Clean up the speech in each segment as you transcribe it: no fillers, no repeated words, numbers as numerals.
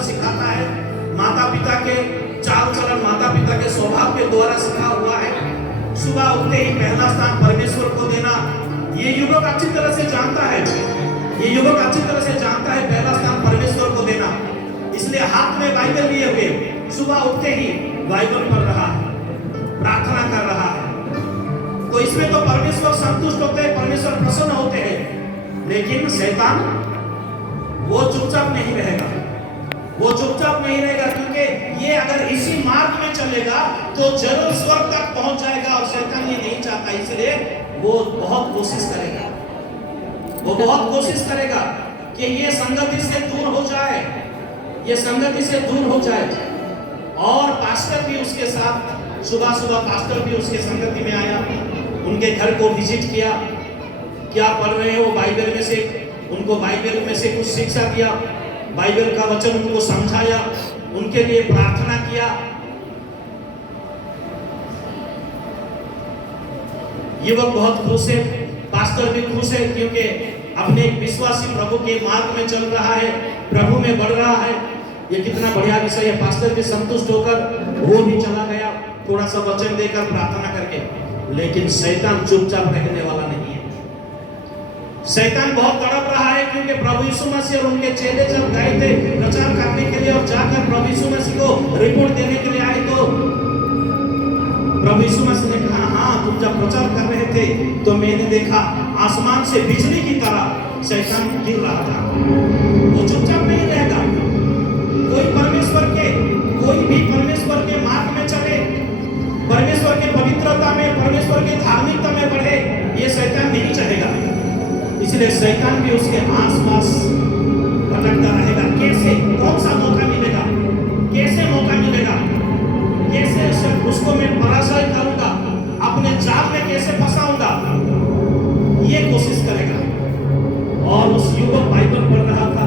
Culture सिखाता है, माता पिता के चाल चलन, माता पिता के स्वभाव के द्वारा सिखा हुआ है। सुबह उठते ही पहला स्थान परमेश्वर को देना, ये युवक अच्छी तरह से जानता है, ये युवक अच्छी तरह से जानता है पहला स्थान परमेश्वर को देना। इसलिए हाथ में बाइबल लिए हुए सुबह उठते ही बाइबल पढ़ रहा है, प्रार्थना कर रहा है। तो इसमें तो परमेश्वर संतुष्ट होते हैं, परमेश्वर प्रसन्न होते हैं। लेकिन शैतान वो चुपचाप नहीं रहेगा, वो चुपचाप नहीं रहेगा, क्योंकि ये अगर इसी मार्ग में चलेगा तो जरूर स्वर्ग तक पहुंच जाएगा, और शैतान ये नहीं चाहता। इसलिए वो बहुत कोशिश करेगा, वो बहुत कोशिश करेगा कि ये संगति से दूर हो जाए, ये संगति से दूर हो जाए। और पास्टर भी उसके साथ, सुबह सुबह पास्टर भी उसके संगति में आया, उनके घर को विजिट किया, क्या पढ़ रहे हैं वो बाइबल में से, उनको बाइबल में से कुछ शिक्षा दिया, बाइबल का वचन उनको समझाया, उनके लिए प्रार्थना किया। युवक बहुत खुश है, पास्टर भी खुश है, क्योंकि अपने एक विश्वासी प्रभु के मार्ग में चल रहा है, प्रभु में बढ़ रहा है। ये कितना बढ़िया विषय है। पास्टर भी संतुष्ट होकर वो भी चला गया, थोड़ा सा वचन देकर प्रार्थना करके। लेकिन शैतान चुपचाप रहने वाला नहीं है। शैतान बहुत तड़प रहा है, क्योंकि प्रभु यीशु मसीह और उनके चेले जब गए थे प्रचार करने के लिए और जाकर प्रभु यीशु मसीह को रिपोर्ट देने के लिए आए, तो प्रभु यीशु मसीह ने कहा, हाँ तुम जब प्रचार कर रहे थे तो मैंने देखा आसमान से बिजली की तरह शैतान गिर रहा था। वो चुपचाप नहीं रहेगा। कोई भी परमेश्वर के मार्ग में चले, परमेश्वर के पवित्रता में, परमेश्वर की धार्मिकता में बढ़े, ये शैतान नहीं चाहेगा। इसलिए शैतान भी उसके आसपास भटकता रहेगा। कैसे, कौन सा मौका मिलेगा, कैसे मौका मिलेगा, कैसे उसको मैं पराजय करूंगा, अपने जाल में कैसे फंसाऊंगा, ये कोशिश करेगा। और उस युवक बाइबल पढ़ रहा था,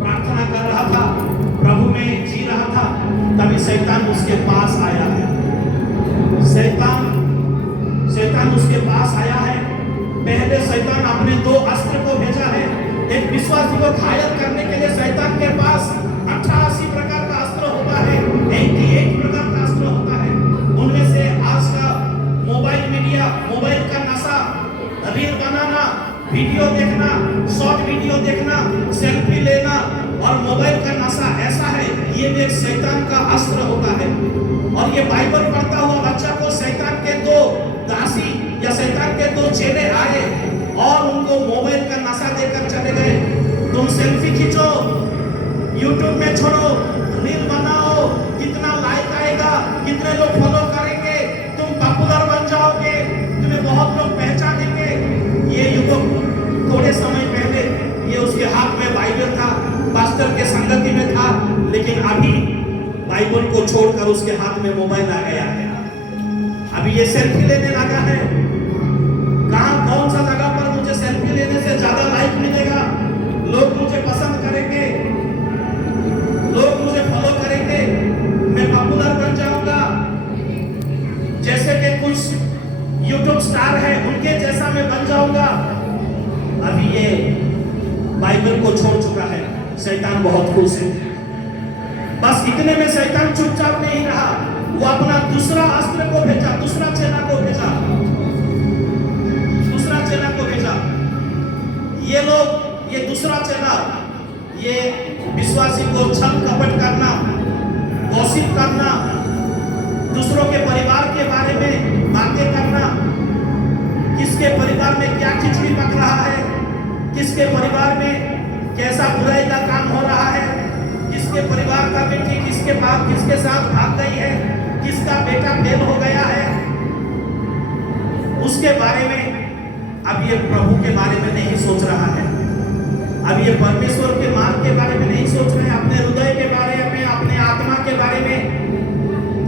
प्रार्थना कर रहा था, प्रभु में जी रहा था, तभी शैतान उसके पास आया है। शैतान उसके पास आया है। पहले शैतान अपने दो अस्त्र को भेजा है। एक विश्वासी को घायल करने के लिए शैतान के पास 88 प्रकार का अस्त्र होता है, 81 प्रकार का अस्त्र होता है। उनमें से आज का मोबाइल मीडिया, मोबाइल का नशा, रील बनाना, वीडियो देखना, शॉर्ट वीडियो देखना, सेल्फी लेना और मोबाइल का नशा ऐसा है, ये भी एक शैतान का अस्त्र होता है। और ये बाइबल पढ़ता हुआ बच्चा को शैतान के दो दासी या शैतान के दो चेले आए और उनको मोबाइल का नशा देकर चले गए। तुम सेल्फी खींचो, यूट्यूब में छोड़ो, रील बनाओ, कितना लाइक आएगा, कितने लोग फॉलो करेंगे, तुम पॉपुलर बन जाओगे, तुम्हें बहुत लोग पहचानेंगे। ये युवक थोड़े समय पहले ये उसके हाथ में बाइबल था, पास्टर के संगति में था, लेकिन अभी बाइबल को छोड़कर उसके हाथ में मोबाइल आ गया है। अभी ये सेल्फी लेने लगा है। कहां, कौन सा जगह पर मुझे सेल्फी लेने से ज्यादा लाइक मिलेगा, लोग मुझे पसंद करेंगे, लोग मुझे फॉलो करेंगे, मैं पॉपुलर बन जाऊंगा, जैसे कि कुछ यूट्यूब स्टार है उनके जैसा मैं बन जाऊंगा। अभी ये बाइबल को छोड़ चुका है। शैतान बहुत खुश है। बस इतने में शैतान चुपचाप नहीं रहा, वो अपना दूसरा अस्त्र को भेजा, दूसरा चेला को भेजा, दूसरा चेला को भेजा। ये लोग, ये दूसरा चेला, ये विश्वासी को छल कपट करना, गॉसिप करना, दूसरों के परिवार के बारे में बातें करना, किसके परिवार में क्या खिचड़ी पक रहा है, किसके परिवार में कैसा बुराई का काम हो रहा है, किसके परिवार का बेटी किसके बाप किसके साथ भाग गई है, किसका बेटा फेल हो गया है, उसके बारे में अब ये प्रभु के बारे में नहीं सोच रहा है। अब ये परमेश्वर के मार्ग के बारे में नहीं सोच रहे, अपने हृदय के बारे में, अपने आत्मा के बारे में,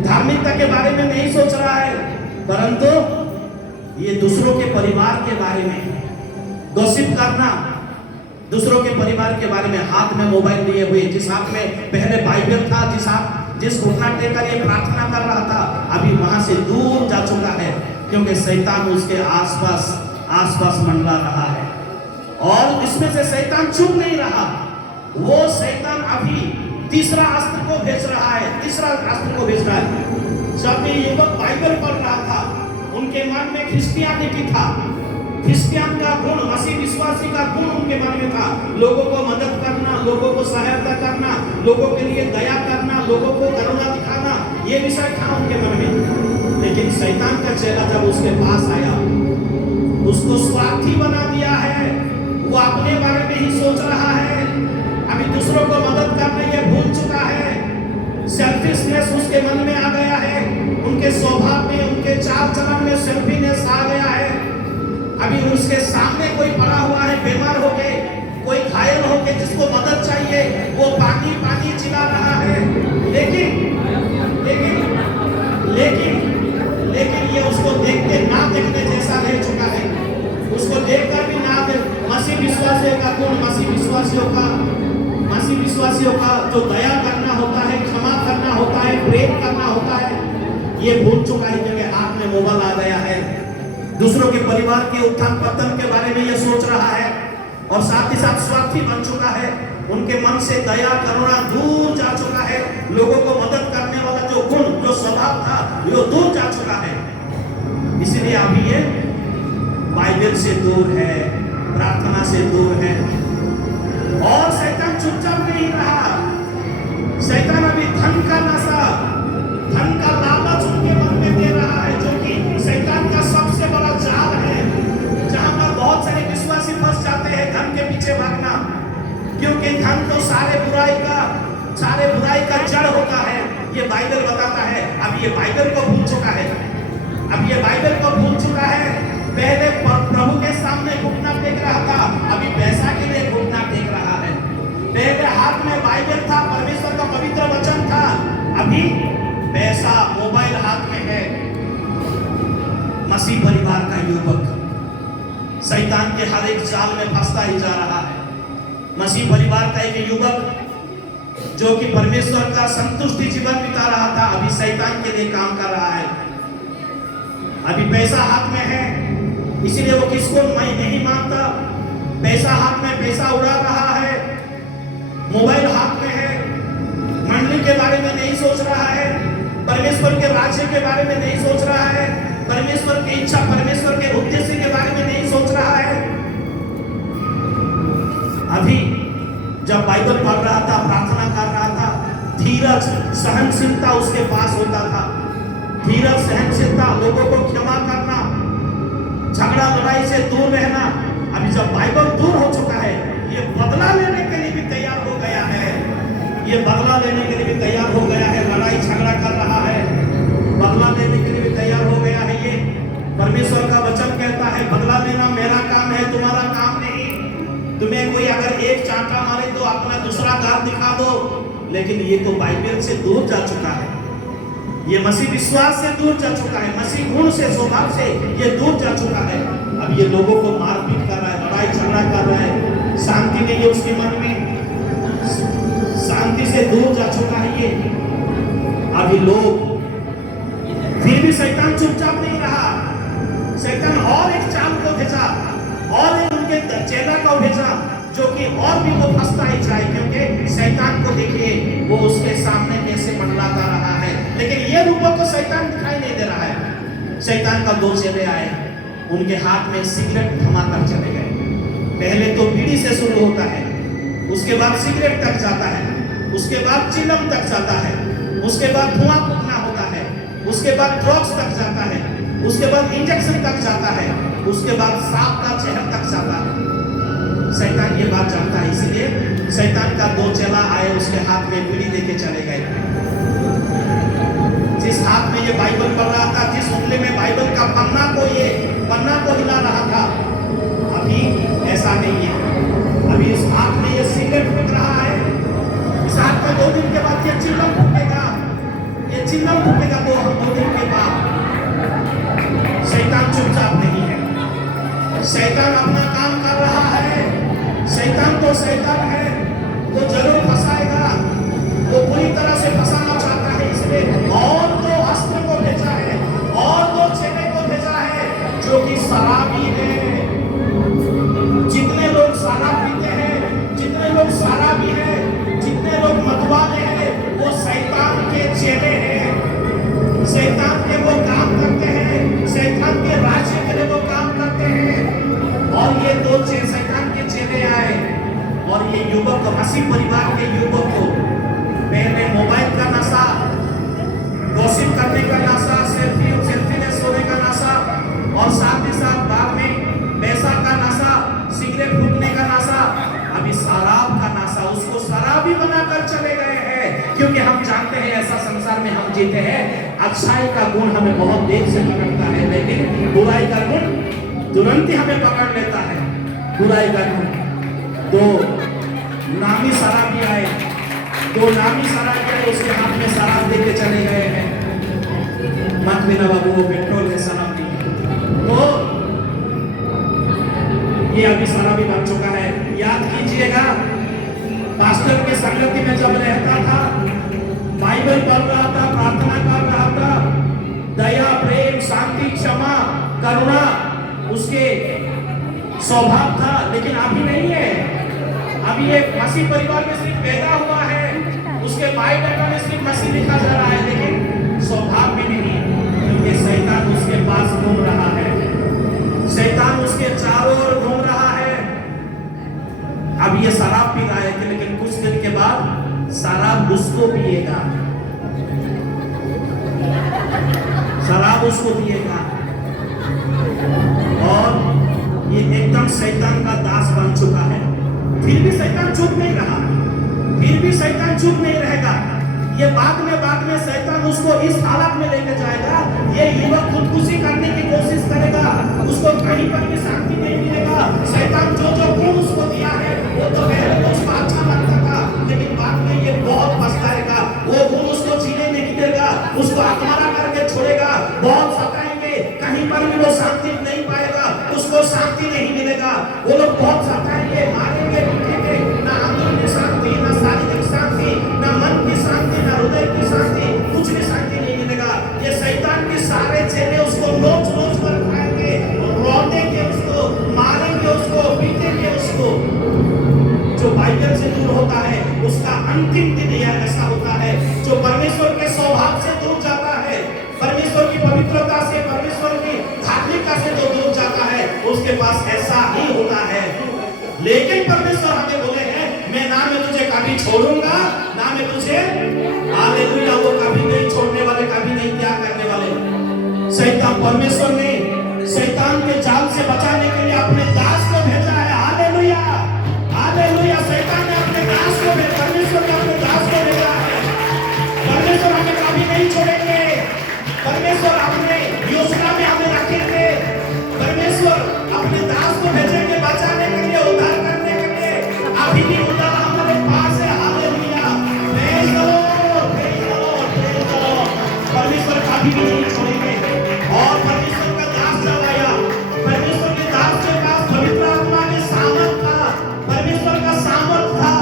धार्मिकता के बारे में नहीं सोच रहा है, परंतु ये दूसरों के परिवार के बारे में गॉसिप करना, दूसरों के परिवार के बारे में, हाथ में मोबाइल लिए हुए, जिस हाथ में पहले बाइबल था, जिस घुटना टेकर ये प्रार्थना कर रहा था, अभी वहां से दूर जा चुका है, क्योंकि शैतान उसके आसपास मंडरा रहा है। और इसमें से शैतान चुप नहीं रहा, वो शैतान अभी तीसरा अस्त्र को भेज रहा है, तीसरा अस्त्र को भेज रहा है। जब ये युवक बाइबल पढ़ रहा था, उनके मन में क्रिश्चियनिटी था, क्रिश्चियन का गुण, मसीह विश्वासी का गुण उनके मन में था। लोगों को मदद करना, लोगों को सहायता करना, लोगों के लिए दया करना, लोगों को करुणा दिखाना, ये विषय था उनके मन में। लेकिन शैतान का चेला जब उसके पास आया, उसको स्वार्थी बना दिया है। वो अपने बारे में ही सोच रहा है, अभी दूसरों को मदद करना ये भूल चुका है। सेल्फिशनेस उसके मन में आ गया है, उनके स्वभाव में, उनके चाल चलन में सेल्फीनेस आ गया है। अभी उसके सामने कोई पड़ा हुआ है, बीमार हो गए, कोई घायल हो गए, जिसको मदद चाहिए, वो पानी पानी चिल्ला रहा है। लेकिन लेकिन लेकिन लेकिन ये उसको देख के ना देखने जैसा रह चुका है। उसको देखकर भी ना देख। मसीह विश्वासियों का गुण, मसीह विश्वासियों का जो दया करना होता है, क्षमा करना होता है, प्रेम करना होता है, ये भूल चुका है। क्योंकि हाथ में मोबाइल आ गया है, दूसरों के परिवार के उत्थान पतन के बारे में ये सोच रहा है, और साथ ही साथ स्वार्थी बन चुका है। उनके मन से दया करुणा दूर जा चुका है। लोगों को मदद करने वाला जो गुण, जो स्वभाव था, वो दूर जा चुका है। इसलिए अभी ये बाइबल से दूर है, प्रार्थना से दूर है। और शैतान चुपचाप नहीं रहा। शैतान अभी धन का नशा, धन का लालच उनके मन में दे रहा है, जो कि शैतान का सबसे बड़ा जाल है, जहां पर बहुत सारे विश्वासी फंस जाते हैं, धन के पीछे भागना। क्योंकि धन तो सारे बुराई का जड़ होता है, ये बाइबल बताता है। अब ये बाइबल को भूल चुका है, अब ये बाइबल को भूल चुका है। पहले प्रभु के सामने घुटना टेक रहा था, अभी पैसा के लिए घुटना टेक रहा है। पहले हाथ में बाइबल था, परमेश्वर का पवित्र वचन था, अभी पैसा, मोबाइल हाथ में है। मसीह परिवार का युवक शैतान के हर एक जाल में फंसता ही जा रहा है। मसीह परिवार का एक युवक जो कि परमेश्वर का संतुष्टि जीवन बिता रहा था, अभी शैतान के लिए काम कर रहा है। अभी पैसा हाथ में है, इसीलिए वो किसको मैं नहीं मानता। पैसा हाथ में, पैसा उड़ा रहा है, मोबाइल हाथ में है, मंडली के बारे में नहीं सोच रहा है, परमेश्वर के राज्य के बारे में नहीं सोच रहा है, परमेश्वर की इच्छा, परमेश्वर के उद्देश्य के बारे में नहीं सोच रहा है। अभी जब बाइबल पढ़ रहा था, प्रार्थना कर रहा था, धीरज, सहनशीलता उसके पास होता था। धीरज, सहनशीलता, लोगों को क्षमा करना, झगड़ा लड़ाई से दूर रहना। अभी जब बाइबल दूर हो चुका है, ये बदला लेने के लिए भी तैयार हो गया है। ये बदला लेने के लिए भी तैयार हो गया है। लड़ाई झगड़ा कर रहा है, बदला लेने के लिए भी तैयार हो गया है। ये परमेश्वर का वचन कहता है, बदला लेना मेरा काम है, तुम्हारा काम नहीं। तुम्हें कोई अगर एक चांटा मारे तो अपना दूसरा गाल दिखा दो। लेकिन ये तो बाइबल से दूर जा चुका है, ये मसीह विश्वास से दूर जा चुका है, मसीह गुण से, स्वभाव से ये दूर जा चुका है। अब ये लोगों को मारपीट कर रहा है, लड़ाई झगड़ा कर रहा है, शांति नहीं है उसके मन में, शांति से दूर जा चुका है ये। अभी लोग, फिर भी शैतान चुपचाप नहीं रहा। शैतान और एक चाल को भेजा, और एक उनके चेला को भेजा, जो कि और भी वो फंसता ही जाए। क्योंकि शैतान को देखिए, वो उसके सामने कैसे मंडलाता रहा है, लेकिन ये रूपों को शैतान दिखाई नहीं दे रहा है। शैतान का दो चेले आए, उनके हाथ में सिगरेट थमाकर चले गए। पहले तो बीड़ी से शुरू होता है, उसके बाद सिगरेट तक जाता है, उसके बाद चिलम तक जाता है, उसके बाद धुआं फूकना होता है, उसके बाद ड्रग्स तक जाता है, उसके बाद इंजेक्शन तक जाता है, उसके बाद सांप का चेहरा तक जाता है। शैतान ये बात जानता है, इसलिए शैतान का दो चेला आए, उसके हाथ में बीड़ी लेके चले गए। जिस हाथ में ये बाइबल पढ़ रहा था, जिस उंगली में बाइबल का पन्ना को हिला रहा था, अभी ऐसा नहीं है। अभी इस हाथ में ये सिगरेट फूक रहा है, इस हाथ में 2 दिन के बाद ये चिल्लम फूकेगा, ये चिल्लम फूकेगा 2 दिन के बाद। शैतान चुपचाप नहीं है, शैतान अपना काम कर रहा है। शैतान तो शैतान है, वो जरूर फंसाएगा, वो पूरी तरह से फंसाना चाहता है। इसलिए और 2 अस्त्र को भेजा है, और 2 चेले को भेजा है, जो कि शराबी है। जितने लोग शराब पीते हैं, जितने लोग शराबी हैं, जितने लोग मतवाले परिवार के युवक को पहले मोबाइल का नशा, गॉसिप करने का नशा, सेल्फीनेस होने का नशा, और साथ ही साथ बाद में पैसा का नशा, सिगरेट फूकने का नशा, अभी शराब का नशा, उसको शराबी बनाकर चले गए हैं। क्योंकि हम जानते हैं ऐसा संसार में हम जीते हैं, अच्छाई का गुण हमें बहुत देर से पकड़ता है, लेकिन बुराई का गुण तुरंत ही हमें पकड़ लेता है। बुराई का गुण, दो नामी शराबी आए, उसके हाथ में शराब देके चले गए हैं। मत लेना बाबू, वो पेट्रोल है, शराब नहीं है। तो ये अभी शराबी बन चुका है। याद कीजिएगा, पास्टर के संगति में जब रहता था, बाइबल पढ़ रहा था, प्रार्थना कर रहा था, दया, प्रेम, शांति, क्षमा, करुणा उसके स्वभाव था, लेकिन अभी नहीं है। अभी एक मसीह परिवार में सिर्फ पैदा हुआ है, उसके बायोडाटा में सिर्फ मसीह लिखा जा रहा है, लेकिन स्वभाव में नहीं। क्योंकि शैतान उसके पास घूम रहा है, शैतान उसके चारों ओर घूम रहा है। अब ये शराब पी रहा है, लेकिन कुछ दिन के बाद शराब उसको पिएगा, शराब उसको पिएगा, और ये एकदम शैतान का दास बन चुका है। फिर भी शैतान चुप नहीं रहा, फिर भी शैतान चुप नहीं रहेगा। ये बाद में शैतान उसको इस हालत में लेके जाएगा, ये युवक खुदकुशी करने की कोशिश करेगा, उसको कहीं पर भी शांति नहीं मिलेगा। शैतान जो गुण उसको दिया है, वो तो पहले तो उसको अच्छा लगता था, लेकिन बाद में ये बहुत पछताएगा। वो गुण उसको जीने नहीं देगा, उसको आत्मारा करके छोड़ेगा, बहुत सताएंगे, कहीं पर भी वो शांति नहीं पाएगा, उसको शांति नहीं मिलेगा। वो लोग बहुत सताएंगे, मारेंगे, पीटेंगे, ना अंदर की शांति, ना शारीरिक शांति, ना मन की शांति, ना हृदय की शांति, कुछ भी शांति नहीं मिलेगा। ये शैतान के सारे चेले उसको नोच कर खाएंगे, रौंदेंगे, उसको मारेंगे, उसको पीटेंगे। उसको जो बाइबल से दूर होता है, उसका अंतिम दिन यह ऐसा होता है। जो परमेश्वर के स्वभाव से दूर जाता है, परमेश्वर की पवित्रता से, परमेश्वर की धार्मिकता से जो दूर जाता है, उसके पास ऐसा ही होता है। लेकिन परमेश्वर हमें बोले हैं, मैं ना मैं तुझे कभी छोड़ूंगा, ना मैं तुझे, हालेलुया, वो कभी नहीं छोड़ने वाले, कभी नहीं त्याग करने वाले। शैतान, परमेश्वर ने शैतान के जाल से बचाने के लिए अपने दास को भेजा है। Hallelujah, hallelujah. शैतान ने अपने दास को भेजा, परमेश्वर ने अपने दास को भेजा है। परमेश्वर हमें कभी नहीं छोड़ेंगे, परमेश्वर अपने योजना में हमें रखेंगे। परमेश्वर अपने दास को भेजेंगे बचाने के लिए, उद्धार करने के लिए। अभी भी उद्धार हमारे पास है। Hallelujah, praise the Lord, praise the Lord, praise the Lord. परमेश्वर कभी भी नहीं छोड़ेंगे। और परमेश्वर का दास जब आया, परमेश्वर के दास के पास पवित्र आत्मा के सामर्थ था, परमेश्वर का सामर्थ था,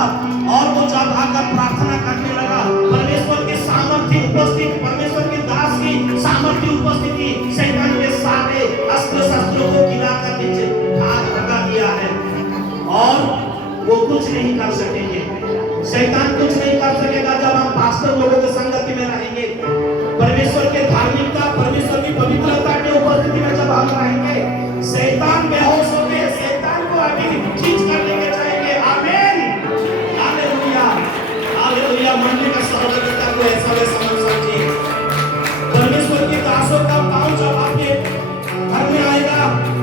और वो जब आकर प्रार्थना करने लगा, परमेश्वर की सामर्थ्य उपस्थित, परमेश्वर के दास की सामर्थ्य उपस्थिति, शैतान के सारे अस्त्र शस्त्रों को गिराकर नीचे हाथ लगा दिया है, और वो कुछ नहीं कर सकेंगे। शैतान कुछ नहीं कर सकेगा जब हम पास्टर लोगों के संगति में रहेंगे। परमेश्वर के धार्मिकता, परमेश्वर की पवित्रता के उपस्थिति में जब हम रहेंगे, शैतान बेहोश होते हैं, शैतान को अभी खींच कर लेके जाएंगे। आमीन, हालेलुया, हालेलुया। मंदिर का सहभागिता को ऐसा वैसा मत समझिए। परमेश्वर के दासों का पांव जब आपके घर में आएगा,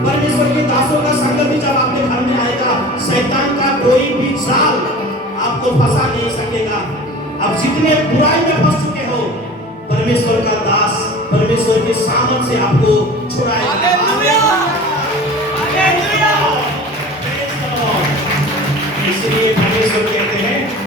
परमेश्वर के दासों का संगति जब आपके घर में आएगा, शैतान का कोई भी जाल आपको फंसा नहीं सकेगा। अब जितने बुराई में फंस चुके हो, परमेश्वर का दास परमेश्वर के सामर्थ से आपको छुड़ाएगा। Hallelujah, hallelujah, praise the Lord. इसलिए परमेश्वर कहते